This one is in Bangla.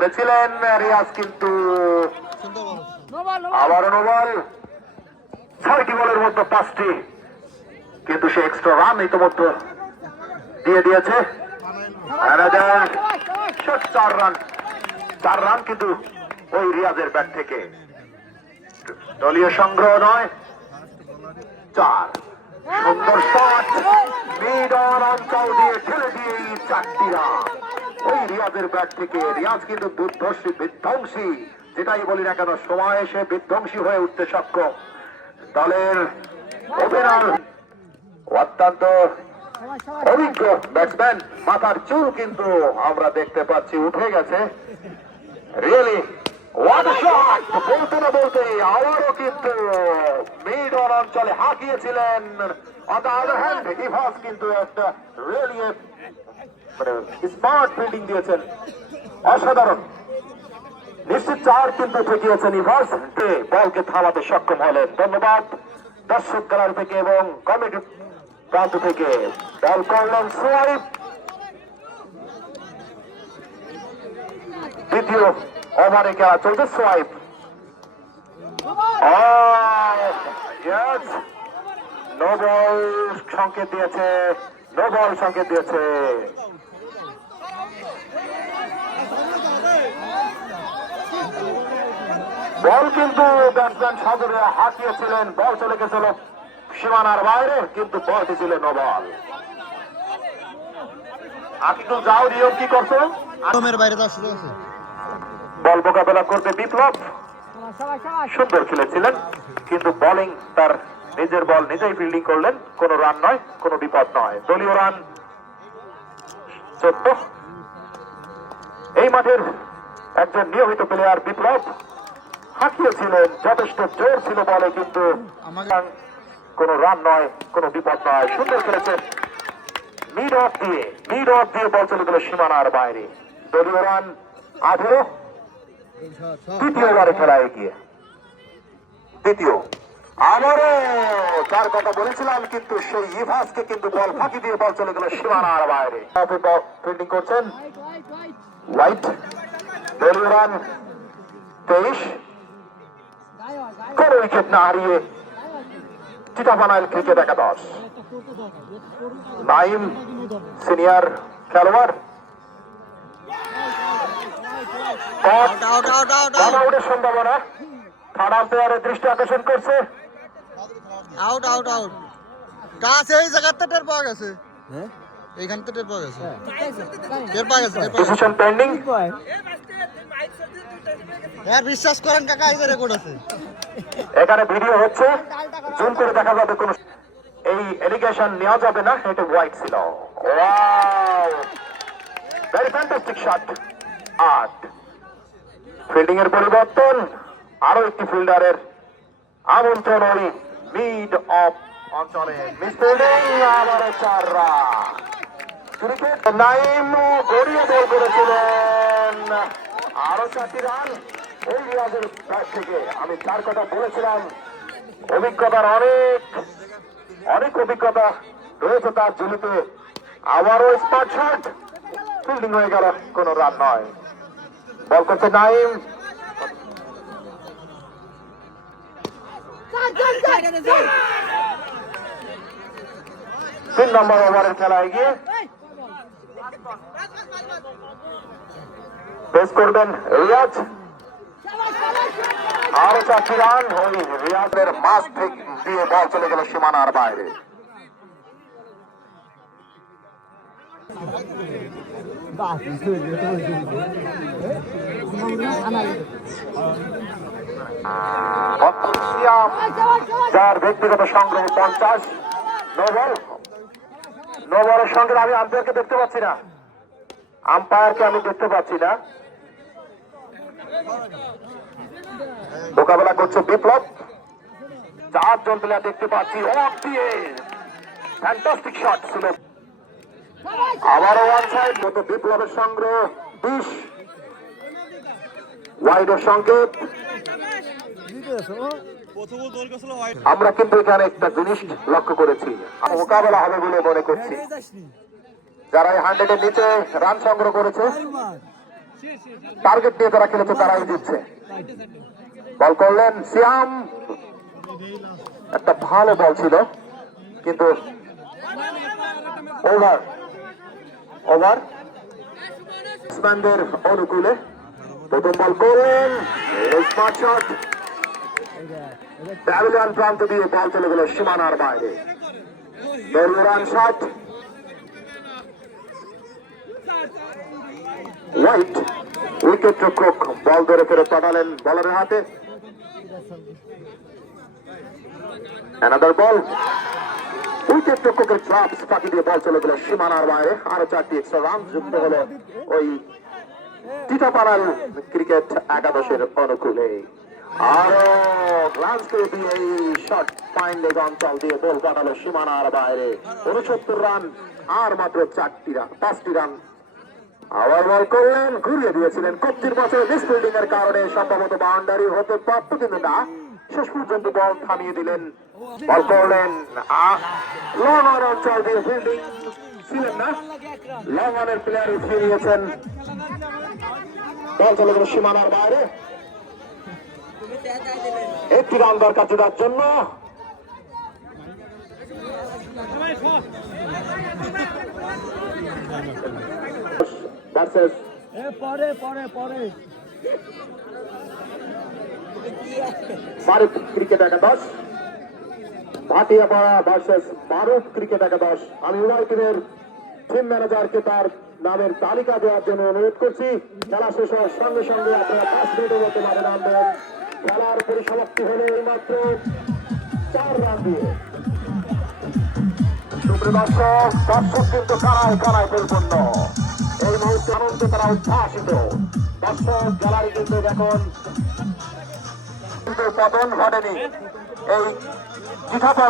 করেছিলেন রিয়াজ, কিন্তু আবারও নো বল। 6টি বলের মধ্যে 5টি, কিন্তু সে এক্সট্রা রান ইতিমধ্যে দিয়ে দিয়েছে। 4 রান কিন্তু ওই রিয়াজের ব্যাট থেকে। দলীয় সংগ্রহ নয়, 4। সুন্দর শট, মিড অন অঞ্চল দিয়ে ঠেলে দিয়ে 4টি রান ওই রিয়াজের ব্যাট থেকে। রিয়াজ কিন্তু দুর্ধর্ষী, বিধ্বংসী, যেটাই বলি না কেন, সময় এসে বিধ্বংসী হয়ে উঠতে সক্ষম। দলের ওপেনার অত্যন্ত অভিজ্ঞ ব্যাটসম্যান, মাথার চুল কিন্তু আমরা দেখতে পাচ্ছি উঠে গেছে। Really what shot! বলতে না বলতে আবারও কিন্তু মিড অন অঞ্চলে হাঁকিয়েছিলেন। On the other hand Evans কিন্তু একটা রিয়েলি স্মার্ট ফিল্ডিং দিয়েছেন, অসাধারণ। নিশ্চিত 4 কিন্তু ঠেকিয়েছেন ইভাস, বলকে থামাতে সক্ষম হলেন। ধন্যবাদ দর্শক গ্যালারি থেকে এবং কমিটি প্রান্ত থেকে। বল করলেন সোয়াইপ। দ্বিতীয় ওভারে খেলা চলছে। সোয়াইপ, নো বল সংকেত দিয়েছে, নো বল সংকেত দিয়েছে। বল কিন্তু ব্যাটসম্যান সাগরে হাঁকিয়েছিলেন, বল চলে গেছিল সীমানার বাইরে, কিন্তু বলটি ছিল নো বল। আকিকুল যাও, নিয়ম কি করছো? বল মোকাবেলা করবে বিপ্লব। সুন্দর খেলেছিলেন, কিন্তু বোলিং তার নিজের বল নিজেই ফিল্ডিং করলেন। কোনো রান নয়, কোনো বিপদ নয়। দলীয় রান 14। এই মাঠের একজন নিয়মিত প্লেয়ার বিপ্লব হাঁকিয়েছিলেন, যথেষ্ট জোর ছিল বলে, কিন্তু কোনো রান নয়, কোনো বিপদ নয়। সুন্দর খেলেছেন, মিড অফ দিয়ে বল চলে গেল সীমানার বাইরে। দলীয় রান 18। তৃতীয় ওভারে খেলা এগিয়ে। দ্বিতীয় আবারও যার কথা বলেছিলাম, কিন্তু সেই ইভাসকে কিন্তু বল ফাঁকি দিয়ে বল চলে গেল সীমানার বাইরে। ফিল্ডিং করছেন হোয়াইট। দলীয় রান 23। কোন উইকেট না হারিয়ে চিটাফানাইল ক্রিকেট একাদশ। নাইম সিনিয়র খেলোয়াড়, আউটের সম্ভাবনা। থার্ড আম্পায়ারের দৃষ্টি আকর্ষণ করছে। Out out out. কাজ এই জায়গাতে টের পাওয়া গেছে, এইখান থেকে টের পাওয়া গেছে, টের পাওয়া গেছে। Decision pending. আর বিশ্বাস করেন কাকা, এই রেকর্ড আছে। এখানে ভিডিও হচ্ছে, জুম করে দেখা যাবে। কোন এই এলিগেশন নেওয়া যাবে না, এটা হোয়াইট ছিল। Wow, very fantastic shot. 8। Fielding এর পরিবর্তন, আরো একটি ফিল্ডারের আমন্ত্রণ ওই মিড অফ অঞ্চলে। মিস ফিল্ডিং, আবারও 4 রান। ক্রিকেট নাইম গড়িয়ে বল করেছিলেন, আরো 4টি রান ওই রিয়াজের ব্যাট থেকে। আমি যার কথা বলেছিলাম, অভিজ্ঞতার অনেক অভিজ্ঞতা রয়েছে তার ঝুলিতে। আবারও স্মার্ট শট, ফিল্ডিং হয়ে গেল, কোন রান নয়। বল করছে নাইম। 3 নম্বর ওভারের খেলা এগিয়ে। পেস করবেন রিয়াজ। আরো 4টি রান ওই রিয়াজের মাঝ থেকে দিয়ে বল চলে গেল সীমানার বাইরে। যার ব্যক্তিগত সংগ্রহ 50। নো বলের সঙ্গে আমি আম্পায়ারকে দেখতে পাচ্ছি না, মোকাবেলা করছে বিপ্লব। 4 জন প্লেয়ার দেখতে পাচ্ছি। অফ দিয়ে ফ্যান্টাস্টিক শট ছিল। আবারও ওয়ান সাইড। মতো বিপ্লবের সংগ্রহ 20। ওয়াইডের সংকেত। আমরা কিন্তু এখানে একটা জিনিস লক্ষ্য করেছি, মোকাবেলা হবে বলে মনে করছি। যারা এই 100 এর নিচে রান সংগ্রহ করেছে টার্গেট নিয়ে যারা খেলেছে তারাই জিতছে। বল করলেন সিয়াম, একটা ভালো বল ছিল কিন্তু ওভার ব্যাটসম্যানদের অনুকূলে। প্রথম বল করলেন স্মার্ট শট, প্যাভিলিয়ন প্রান্ত দিয়ে বল চলে গেল সীমানার বাইরে। রান শট, হোয়াইট উইকেট রক্ষক বল ধরে ফেরত পাঠালেন বলারের হাতে। অ্যানাদার বল, উইকেট রক্ষকের ড্রপস ফাঁকি দিয়ে বল চলে গেল সীমানার বাইরে। আরো 4টি এক্সট্রা রান যুক্ত হলো ওই টিটাপাড়াল ক্রিকেট একাদশের অনুকূলে। আরো গ্লান্স করে দিয়ে এই শট ফাইন লেগ অঞ্চল দিয়ে বল কাটালো সীমানার বাইরে। 69 রান, আর মাত্র 5টি রান। আবার বল করলেন, ঘুরিয়ে দিয়েছিলেন কপ্তির পাশে মিসফিল্ডিং এর কারণে সম্ভবত বাউন্ডারি হতে পারত, কিন্তু না, শেষ পর্যন্ত বল থামিয়ে দিলেন। বল করলেন লং অন অঞ্চল দিয়ে, ফিল্ডিং ছিলেন না, লং অনের প্লেয়ার উঠিয়ে নিয়েছেন। বল চলে গেল সীমানার বাইরে। 1টি রান দরকার জেতার জন্য। মারুফ ক্রিকেট একাদশ, ভাটিয়াপাড়া ভার্সেস মারুফ ক্রিকেট একাদশ। আমি উভয় টিমের টিম ম্যানেজারকে তার নামের তালিকা দেওয়ার জন্য অনুরোধ করছি। খেলা শেষ হওয়ার সঙ্গে সঙ্গে আপনারা 5 মিনিটের মধ্যে মাঠে নামবেন। খেলার পরিসমাপ্তি হলে মাত্র 4 রান দিয়ে। সুপ্রিয় দর্শক কিন্তু কানায় পরিপূর্ণ। এই মুহূর্তে আনন্দে তারা উচ্ছ্বাসিত। দর্শক গ্যালারি কিন্তু এখন পতন ঘটেনি। এই চিঠাপাড়া